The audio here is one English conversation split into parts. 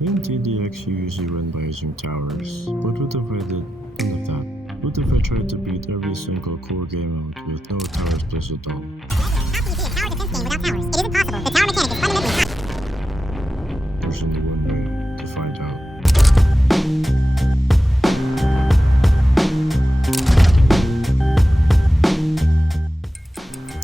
In TDX you usually win by using towers, but what if I did none of that? What if I tried to beat every single core game mode with no towers placed at all? How can you beat a tower defense game without towers? It isn't possible. The tower mechanic is fundamentally There's only one way to find out.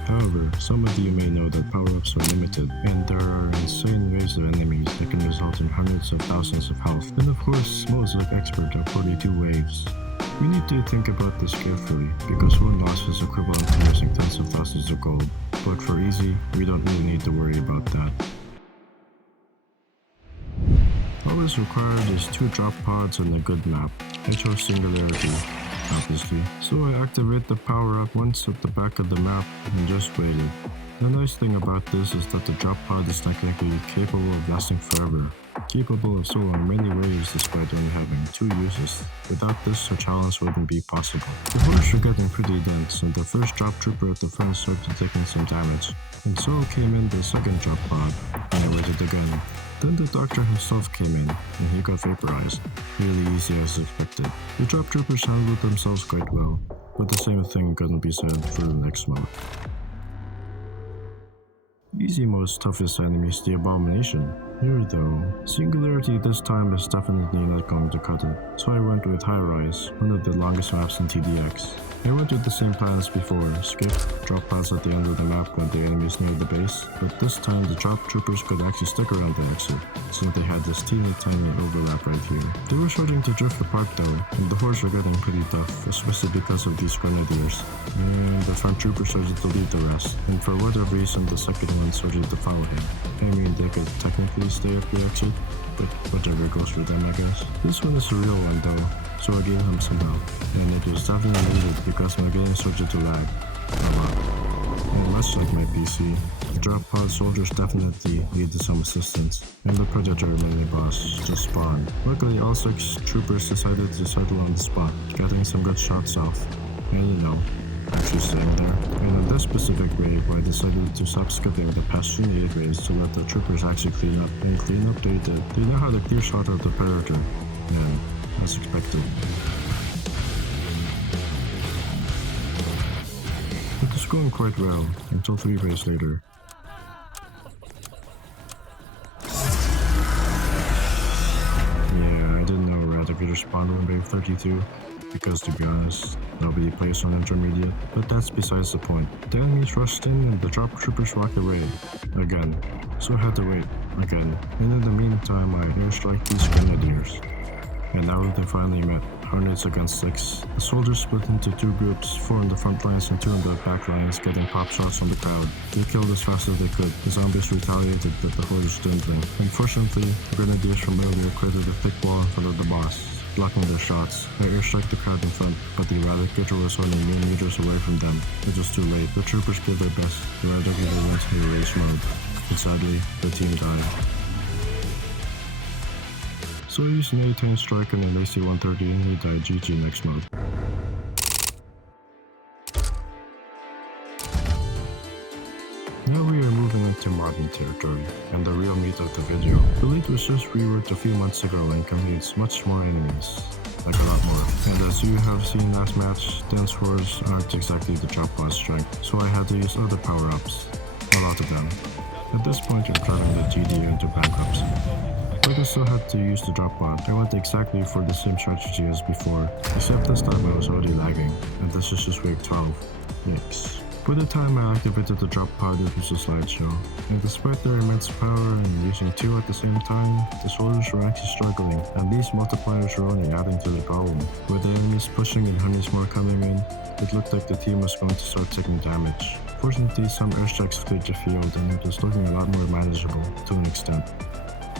However, some of you may know that power-ups are limited, and there are insane waves of enemies that can result in hundreds of thousands of health. And of course, modes like Expert are 42 waves. We need to think about this carefully, because one loss is equivalent to losing tens of thousands of gold. But for easy, we don't really need to worry about that. All is required is 2 drop pods and a good map. I chose Singularity, obviously. So I activate the power-up once at the back of the map and just waited. The nice thing about this is that the drop pod is technically capable of lasting forever, capable of soloing many waves despite only having 2 uses. Without this, a challenge wouldn't be possible. The hordes were getting pretty dense, and the first drop trooper at the front started taking some damage. And so came in the second drop pod, and I waited again. Then the doctor himself came in, and he got vaporized. Really easy as expected. The drop troopers handled themselves quite well, but the same thing couldn't be said for the next mode. Easy mode's toughest enemy is the Abomination. Here though, Singularity this time is definitely not going to cut it, so I went with High Rise, one of the longest maps in TDX. I went with the same plan as before, skip, drop pods at the end of the map when the enemies near the base, but this time the drop troopers could actually stick around the exit, since they had this teeny tiny overlap right here. They were starting to drift apart though, and the hordes were getting pretty tough, especially because of these grenadiers. And the front trooper started to lead the rest, and for whatever reason the second one started to follow him. I mean, they could technically stay up the exit, but whatever goes for them, I guess. This one is a real one though, so I gave him some help, and it was definitely needed because my game started to lag a lot. And much like my PC, the drop pod soldiers definitely needed some assistance, and the Predator mini-boss just spawned. Luckily all 6 troopers decided to settle on the spot, getting some good shots off, and actually staying there. And in this specific wave, I decided to stop skipping the past 28 waves to let the troopers actually clean up, and clean up they did. They now had a clear shot of the Predator, and as expected. It was going quite well, until 3 waves later. Yeah, I didn't know Eradicator spawned on wave 32, because to be honest, nobody plays on intermediate, but that's besides the point. The enemies rushed in and the drop troopers walked away, again, so I had to wait, again, and in the meantime I airstrike these grenadiers. And now they finally met, hundreds against 6. The soldiers split into 2 groups, 4 in the front lines and 2 in the back lines, getting pop shots from the crowd. They killed as fast as they could. The zombies retaliated, but the horde was dwindling. Unfortunately, the grenadiers from earlier created a thick wall in front of the boss, blocking their shots. I airstruck the crowd in front, but the eradicator was only mere meters away from them. It was too late. The troopers did their best. The eradicator went into rage mode, and sadly, the team died. So I used an A-10 strike and an AC-130 and he died. GG next mode. Now we are moving into modern territory, and the real meat of the video. The lead was just reworked a few months ago and contains much more enemies. Like a lot more. And as you have seen last match, dense hordes aren't exactly the drop pod strength, so I had to use other power-ups. A lot of them. At this point you're driving the GD into bankruptcy. But I still had to use the drop pod. I went exactly for the same strategy as before, except this time I was already lagging, and this is just wave 12. Yikes. By the time I activated the drop pod, it was a slideshow, and despite their immense power and using 2 at the same time, the soldiers were actually struggling, and these multipliers were only adding to the problem. With the enemies pushing and hundreds more coming in, it looked like the team was going to start taking damage. Fortunately, some airstrikes cleared the field, and it was looking a lot more manageable, to an extent.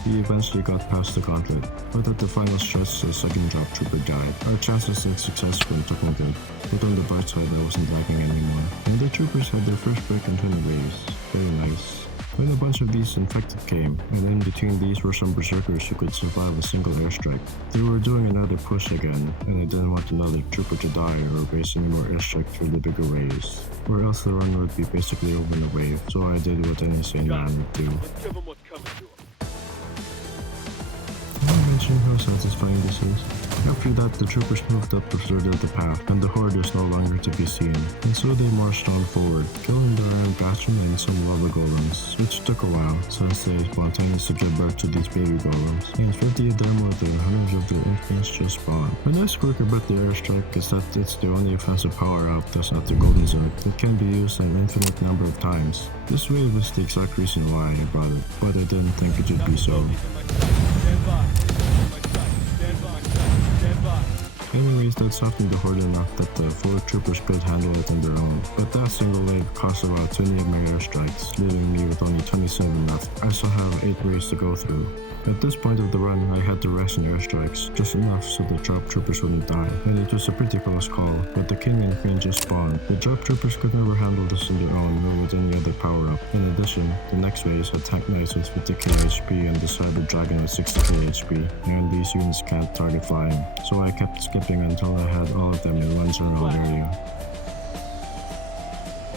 We eventually got past the gauntlet, but at the final stretch the second drop trooper died. Our chances of success weren't looking good, but on the bright side I wasn't lagging anymore, and the troopers had their first break in 20 waves. Very nice. When a bunch of these infected came, and in between these were some berserkers who could survive a single airstrike. They were doing another push again, and I didn't want another trooper to die or waste any more airstrike through the bigger waves, or else the run would be basically over in a wave, so I did what any sane man would do. mention how satisfying this is? After that, the troopers moved up the third of the path, and the horde was no longer to be seen. And so they marched on forward, killing the Iron Bastion and some lava golems, which took a while, since they spontaneously gave birth to these baby golems. And 50 of them or the hundreds of the infants just spawned. A nice quirk about the airstrike is that it's the only offensive power-up that's not the golden zone. It can be used an infinite number of times. This wave was the exact reason why I brought it, but I didn't think it would be so. Anyways, that softened the horde enough that the 4 troopers could handle it on their own, but that single wave cost about 20 of my airstrikes, leaving me with only 27 left. I still have 8 waves to go through. At this point of the run, I had to ration airstrikes, just enough so the drop troopers wouldn't die, and it was a pretty close call, but the king and queen just spawned. The drop troopers could never handle this on their own, nor with any other power-up. In addition, the next waves had tank knights with 50k HP and the cyber dragon with 60k HP, and these units can't target flying, so I kept skipping until I had all of them in one general area.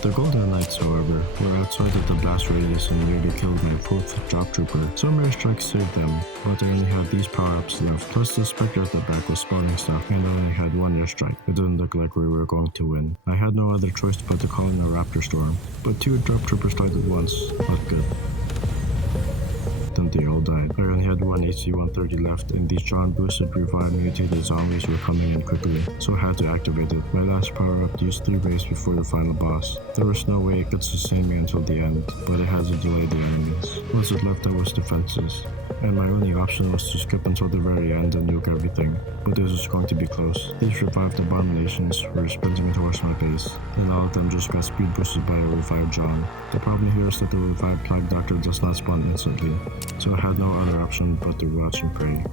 The Golden Knights, however, were outside of the blast radius and nearly killed my 4th drop trooper. Some airstrikes saved them, but I only had these power-ups left, plus the Spectre at the back was spawning stuff, and I only had 1 airstrike. It didn't look like we were going to win. I had no other choice but to call in a Raptor Storm, but 2 drop troopers died at once. Not good. Then they all died. I only had 1 AC-130 left, and these John boosted revived mutated zombies were coming in quickly, so I had to activate it. My last power-up used 3 waves before the final boss. There was no way it could sustain me until the end, but I had to delay the enemies. Once it left, I was defenses, and my only option was to skip until the very end and nuke everything, but this was going to be close. These revived abominations were sprinting towards my base, and all of them just got speed boosted by a revived John. The problem here is that the revived Plague Doctor does not spawn instantly, so I had no other option but to watch and pray.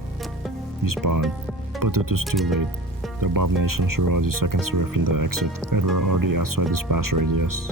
He spawned, but it was too late. The abominations were already seconds away from the exit, and were already outside the splash radius.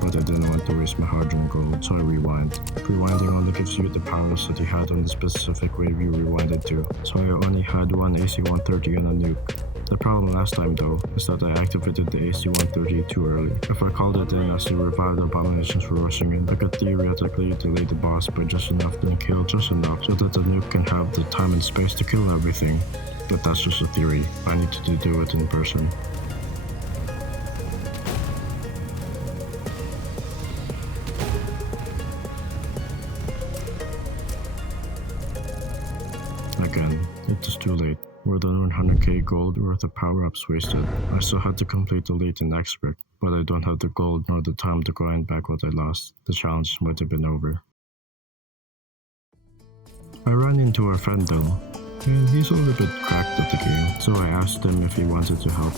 But I didn't want to waste my hard-earned gold, so I rewind. Rewinding only gives you the powers that you had on the specific wave you rewinded to, so I only had 1 AC-130 and a nuke. The problem last time though, is that I activated the AC-130 too early. If I called it in as the revived abominations were rushing in, I could theoretically delay the boss by just enough and kill just enough so that the nuke can have the time and space to kill everything. But that's just a theory. I need to do it in person. Again, it is too late. More than 100k gold worth of power-ups wasted. I still had to complete Elite and Expert, but I don't have the gold nor the time to grind back what I lost. The challenge might have been over. I ran into our friend though, and he's a little bit cracked at the game, so I asked him if he wanted to help.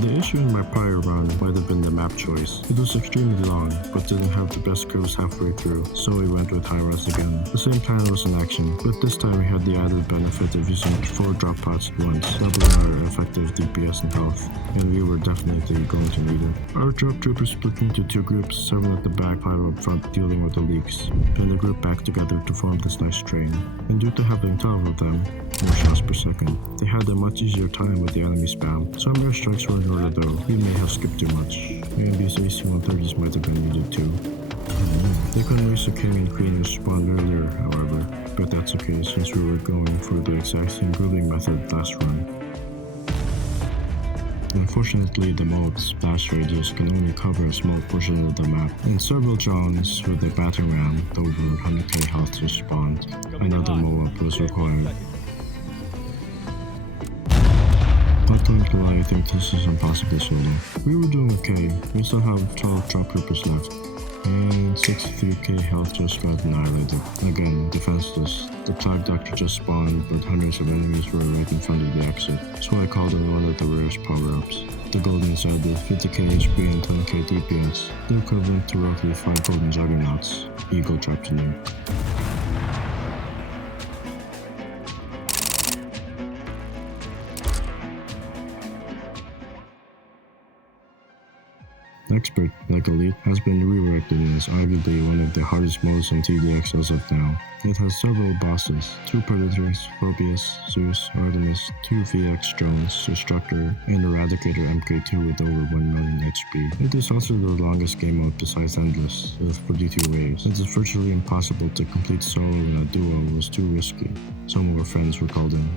The issue in my prior run might have been the map choice. It was extremely long, but didn't have the best curves halfway through, so we went with high res again. The same plan was in action, but this time we had the added benefit of using 4 drop pods at once, doubling our effective DPS and health, and we were definitely going to need it. Our drop troopers split into 2 groups, 7 at the back, 5 up front dealing with the leaks, and a group back together to form this nice train. And due to having 12 of them, 4 shots per second, they had a much easier time with the enemy spam. Some airstrikes were in order though, we may have skipped too much, and these AC-130s might have been needed too. They couldn't use the king and queen who spawned earlier, however, but that's okay since we were going for the exact same grouping method last run. Unfortunately, the mob splash radius can only cover a small portion of the map, and several Johns with a battering ram with over 100k health just spawned. Another mob was required. But don't lie, I think this is impossible solo. We were doing okay, we still have 12 drop troopers left, and 63k health just got annihilated. Again, defenseless. The Plague Doctor just spawned, but hundreds of enemies were right in front of the exit, so I called in one of the rarest power-ups. The Golden Side with 50k HP and 10k DPS, the equivalent to roughly 5 golden juggernauts. Eagle trapped to nuke. Expert, like Elite, has been reworked and is arguably one of the hardest modes in TDX as of now. It has several bosses, 2 Predators, Phobius, Zeus, Artemis, 2 VX drones, Destructor, and Eradicator MK2 with over 1 million HP. It is also the longest game mode besides Endless, with 42 waves. It is virtually impossible to complete solo and a duo was too risky. Some of our friends were called in.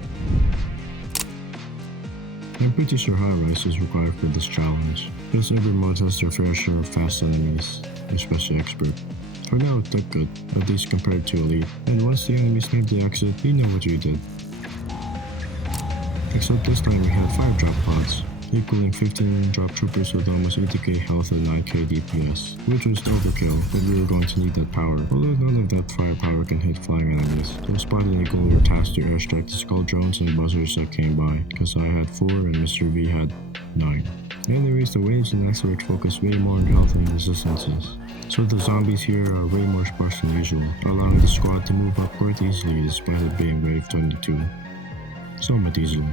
I'm pretty sure high rise is required for this challenge, because every mode has their fair share of fast enemies, especially Expert. For now it looked good, at least compared to Elite, and once the enemies made the exit, you know what we did. Except this time we had 5 drop pods, equaling 15 drop troopers with almost 80k health and 9k DPS, which was overkill, but we were going to need that power, although none of that firepower can hit flying enemies. So Spot and Eagle were tasked to airstrike the skull drones and buzzers that came by, because I had 4 and Mr. V had 9. Anyways, the waves and X-Rate focus way more on health and resistances. So the zombies here are way more sparse than usual, allowing the squad to move up quite easily despite it being wave 22. Somewhat easily.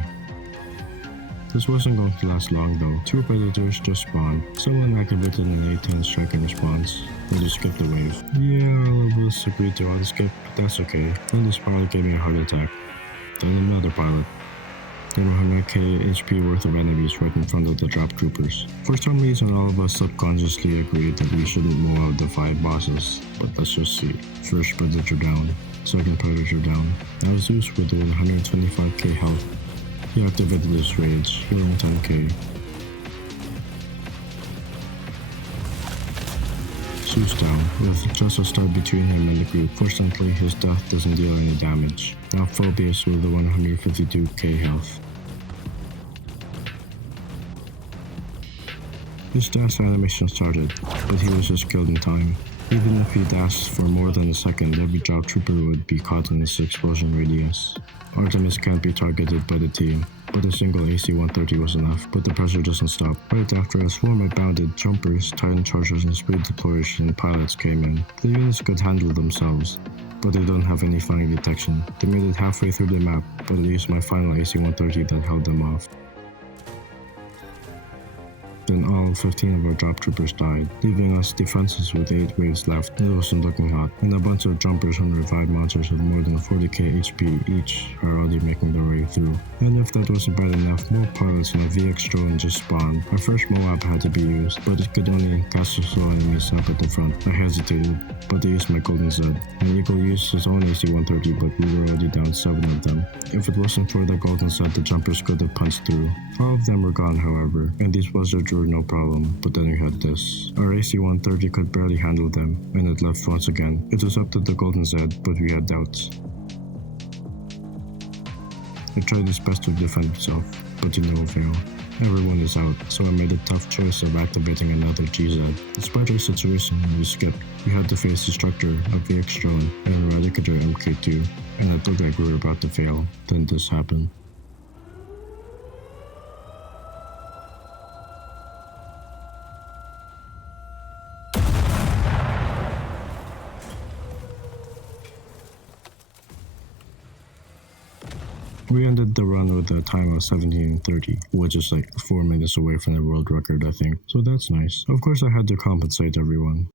This wasn't going to last long though. 2 Predators just spawned. Someone activated an A10 strike in response, and just skipped the wave. Yeah, all of us agreed to auto-skip, but that's okay. Then this pilot gave me a heart attack. Then another pilot. Then 100k HP worth of enemies right in front of the drop troopers. For some reason all of us subconsciously agreed that we shouldn't mow out the 5 bosses, but let's just see. First Predator down, second Predator down. Now Zeus with 125k health. He activated his rage, healing 10k. Zeus down, with just a star between him and the group. Fortunately, his death doesn't deal any damage. Now Phobius with 152k health. His dash animation started, but he was just killed in time. Even if he dashed for more than a second, every drop trooper would be caught in this explosion radius. Artemis can't be targeted by the team, but a single AC-130 was enough, but the pressure doesn't stop. Right after a swarm of bounded jumpers, Titan chargers and speed deployers and pilots came in. The units could handle themselves, but they don't have any flank detection. They made it halfway through the map, but I used my final AC-130 that held them off. Then all 15 of our drop troopers died, leaving us defenses with 8 waves left. It wasn't looking hot, and a bunch of jumpers and revived monsters with more than 40k HP each are already making their way through. And if that wasn't bad enough, more pilots and a VX drone just spawned. Our first Moab had to be used, but it could only cast a slow enemies up at the front. I hesitated, but I used my Golden Zed. And Eagle used his own AC-130, but we were already down 7 of them. If it wasn't for the Golden Zed, the jumpers could have punched through. All of them were gone, however, and these buzzards were no problem, but then we had this. Our AC-130 could barely handle them, and it left once again. It was up to the Golden Zed, but we had doubts. It tried its best to defend itself, but to no avail. Everyone is out, so I made a tough choice of activating another GZ. Despite our situation, we skipped. We had to face Destructor, a VX drone, and an Eradicator MK2, and it looked like we were about to fail. Then this happened. We ended the run with a time of 17:30, which is like 4 minutes away from the world record, I think. So that's nice. Of course I had to compensate everyone.